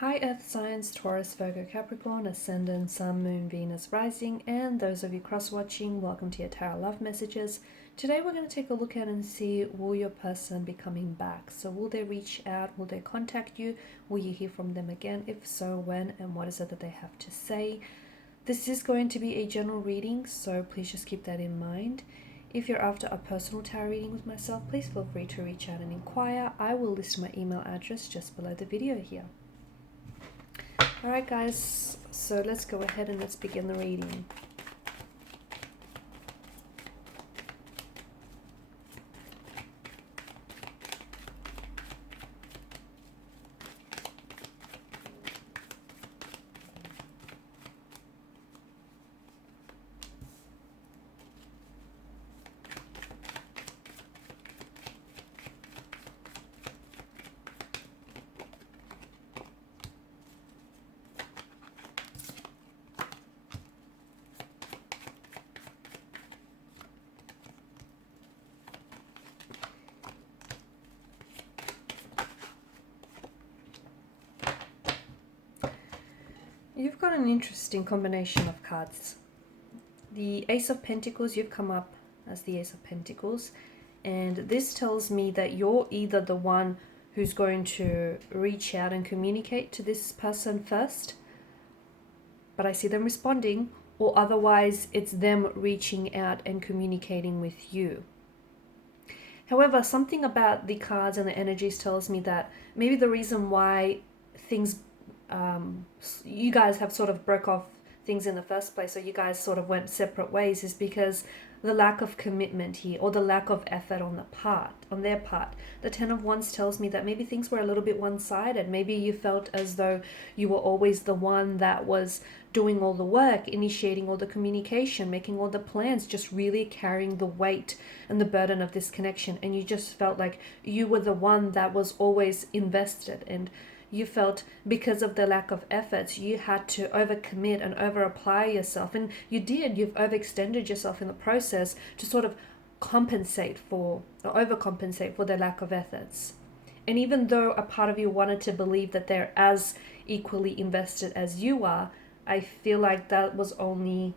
Hi Earth Signs, Taurus, Virgo, Capricorn, Ascendant, Sun, Moon, Venus, Rising, and those of you cross-watching, welcome to your Tarot Love Messages. Today we're going to take a look at and see, will your person be coming back? So will they reach out? Will they contact you? Will you hear from them again? If so, when? And what is it that they have to say? This is going to be a general reading, so please just keep that in mind. If you're after a personal tarot reading with myself, please feel free to reach out and inquire. I will list my email address just below the video here. Alright guys, so let's go ahead and let's begin the reading. You've got an interesting combination of cards. The Ace of Pentacles, you've come up as the Ace of Pentacles, and this tells me that you're either the one who's going to reach out and communicate to this person first, but I see them responding, or otherwise it's them reaching out and communicating with you. However, something about the cards and the energies tells me that maybe the reason why things you guys have sort of broke off things in the first place, or you guys sort of went separate ways, is because the lack of commitment here, or the lack of effort on their part. The Ten of Wands tells me that maybe things were a little bit one-sided. Maybe you felt as though you were always the one that was doing all the work, initiating all the communication, making all the plans, just really carrying the weight and the burden of this connection, and you just felt like you were the one that was always invested, and you felt because of the lack of efforts, you had to overcommit and over-apply yourself. And you did. You've overextended yourself in the process to sort of compensate for, or overcompensate for the lack of efforts. And even though a part of you wanted to believe that they're as equally invested as you are, I feel like that was only,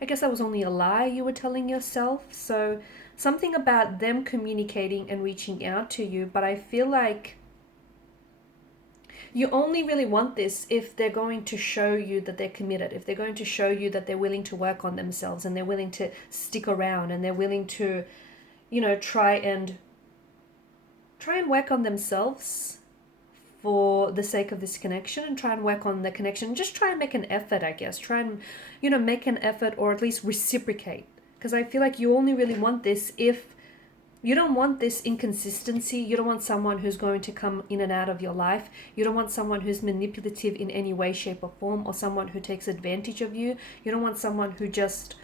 I guess that was only a lie you were telling yourself. So something about them communicating and reaching out to you, but I feel like you only really want this if they're going to show you that they're committed, if they're going to show you that they're willing to work on themselves and they're willing to stick around and they're willing to, you know, try and work on themselves for the sake of this connection, and try and work on the connection. Just try and make an effort, I guess. Try and, you know, make an effort, or at least reciprocate. Because I feel like you only really want this if you don't want this inconsistency. You don't want someone who's going to come in and out of your life. You don't want someone who's manipulative in any way, shape, or form, or someone who takes advantage of you. You don't want someone who just,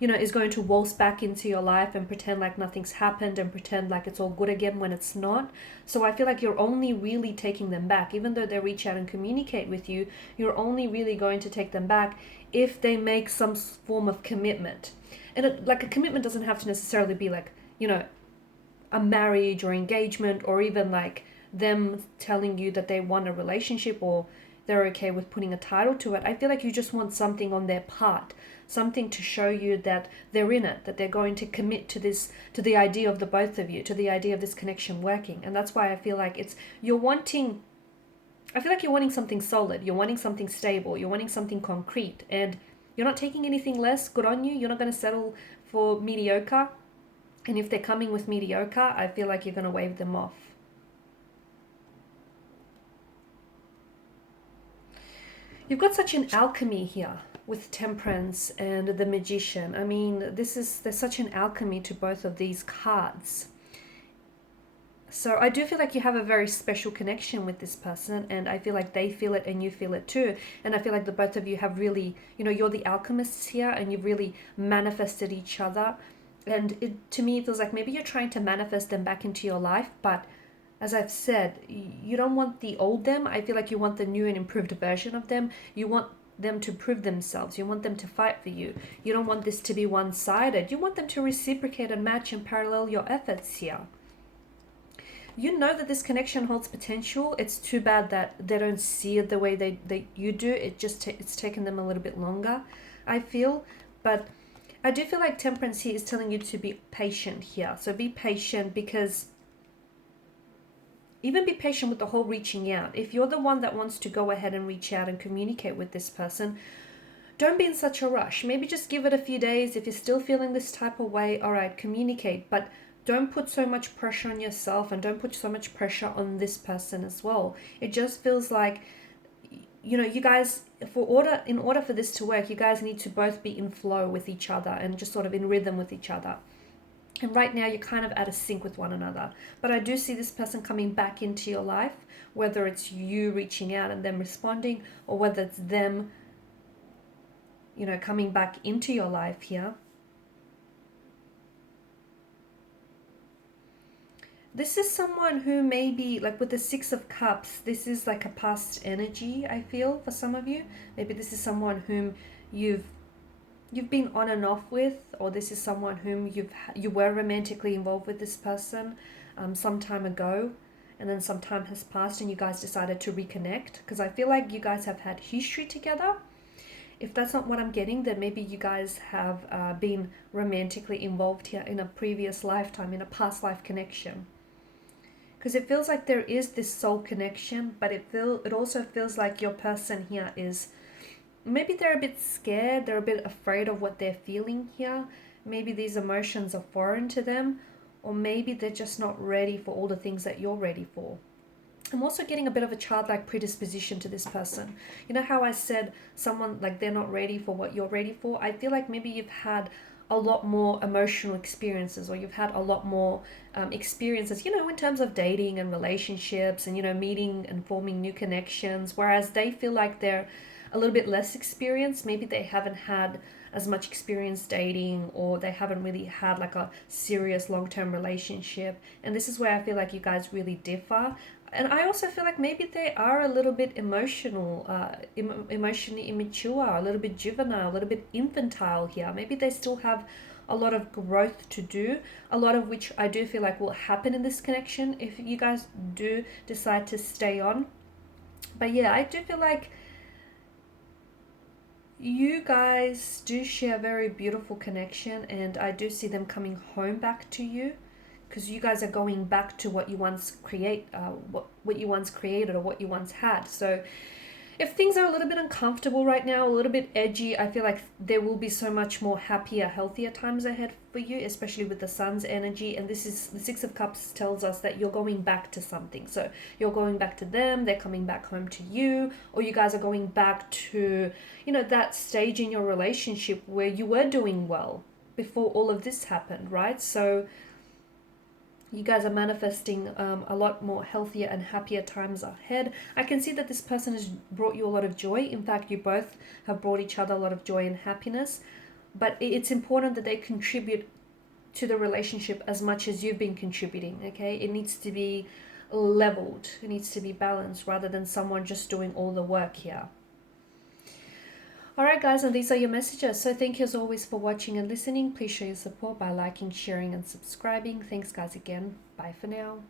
you know, is going to waltz back into your life and pretend like nothing's happened and pretend like it's all good again when it's not. So I feel like you're only really taking them back. Even though they reach out and communicate with you, you're only really going to take them back if they make some form of commitment. And like a commitment doesn't have to necessarily be like, you know, a marriage or engagement, or even like them telling you that they want a relationship or they're okay with putting a title to it. I feel like you just want something on their part, something to show you that they're in it, that they're going to commit to this, to the idea of the both of you, to the idea of this connection working. And that's why I feel like I feel like you're wanting something solid, you're wanting something stable, you're wanting something concrete, and you're not taking anything less. Good on you. You're not going to settle for mediocre. And if they're coming with mediocre, I feel like you're going to wave them off. You've got such an alchemy here with Temperance and the Magician. I mean, there's such an alchemy to both of these cards. So I do feel like you have a very special connection with this person, and I feel like they feel it and you feel it too. And I feel like the both of you have really, you know, you're the alchemists here, and you've really manifested each other. And to me, it feels like maybe you're trying to manifest them back into your life. But as I've said, you don't want the old them. I feel like you want the new and improved version of them. You want them to prove themselves. You want them to fight for you. You don't want this to be one-sided. You want them to reciprocate and match and parallel your efforts here. you know that this connection holds potential. It's too bad that they don't see it the way they you do. It's taken them a little bit longer, I feel. But I do feel like Temperance here is telling you to be patient here. So be patient, because even be patient with the whole reaching out. If you're the one that wants to go ahead and reach out and communicate with this person, don't be in such a rush. Maybe just give it a few days. If you're still feeling this type of way, all right, communicate. But don't put so much pressure on yourself, and don't put so much pressure on this person as well. It just feels like, you know, you guys, in order for this to work, you guys need to both be in flow with each other and just sort of in rhythm with each other. And right now you're kind of out of sync with one another. But I do see this person coming back into your life, whether it's you reaching out and them responding, or whether it's them, you know, coming back into your life here. This is someone who maybe, like with the Six of Cups, this is like a past energy, I feel, for some of you. Maybe this is someone whom you've been on and off with, or this is someone whom you were romantically involved with this person some time ago, and then some time has passed and you guys decided to reconnect, because I feel like you guys have had history together. If that's not what I'm getting, then maybe you guys have been romantically involved here in a previous lifetime, in a past life connection. Because it feels like there is this soul connection, but it also feels like your person here is, maybe they're a bit scared, they're a bit afraid of what they're feeling here. Maybe these emotions are foreign to them, or maybe they're just not ready for all the things that you're ready for. I'm also getting a bit of a childlike predisposition to this person. You know how I said someone, like, they're not ready for what you're ready for? I feel like maybe you've had a lot more emotional experiences, or you've had a lot more experiences, you know, in terms of dating and relationships and, you know, meeting and forming new connections, whereas they feel like they're a little bit less experienced. Maybe they haven't had as much experience dating, or they haven't really had like a serious long-term relationship. And this is where I feel like you guys really differ. And I also feel like maybe they are a little bit emotional, emotionally immature, a little bit juvenile, a little bit infantile here. Maybe they still have a lot of growth to do, a lot of which I do feel like will happen in this connection if you guys do decide to stay on. But yeah, I do feel like you guys do share a very beautiful connection, and I do see them coming home back to you, because you guys are going back to what you once what you once created, or what you once had. So if things are a little bit uncomfortable right now, a little bit edgy, I feel like there will be so much more happier, healthier times ahead for you, especially with the Sun's energy. And this is, the Six of Cups tells us that you're going back to something. So you're going back to them, they're coming back home to you, or you guys are going back to, you know, that stage in your relationship where you were doing well before all of this happened, right? So you guys are manifesting a lot more healthier and happier times ahead. I can see that this person has brought you a lot of joy. In fact, you both have brought each other a lot of joy and happiness. But it's important that they contribute to the relationship as much as you've been contributing, okay? It needs to be leveled. It needs to be balanced, rather than someone just doing all the work here. Alright guys, and these are your messages. So thank you as always for watching and listening. Please show your support by liking, sharing and subscribing. Thanks guys again. Bye for now.